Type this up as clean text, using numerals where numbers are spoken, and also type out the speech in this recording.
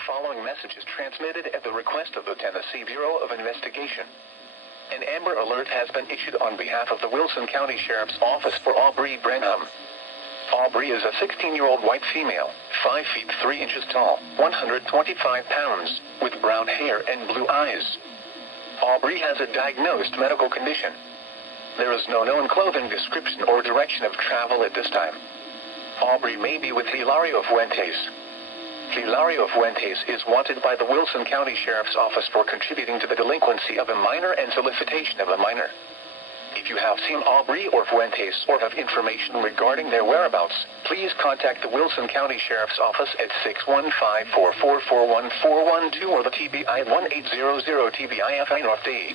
The following message is transmitted at the request of the Tennessee Bureau of Investigation. An Amber Alert has been issued on behalf of the Wilson County Sheriff's Office for Aubrea Branham. Aubrea is a 16-year-old white female, 5 feet 3 inches tall, 125 pounds, with brown hair and blue eyes. Aubrea has a diagnosed medical condition. There is no known clothing description or direction of travel at this time. Aubrea may be with Hilario Fuentes. Hilario Fuentes is wanted by the Wilson County Sheriff's Office for contributing to the delinquency of a minor and solicitation of a minor. If you have seen Aubrea or Fuentes or have information regarding their whereabouts, please contact the Wilson County Sheriff's Office at 615-444-1412 or the TBI 1800 TBIFI North Dade.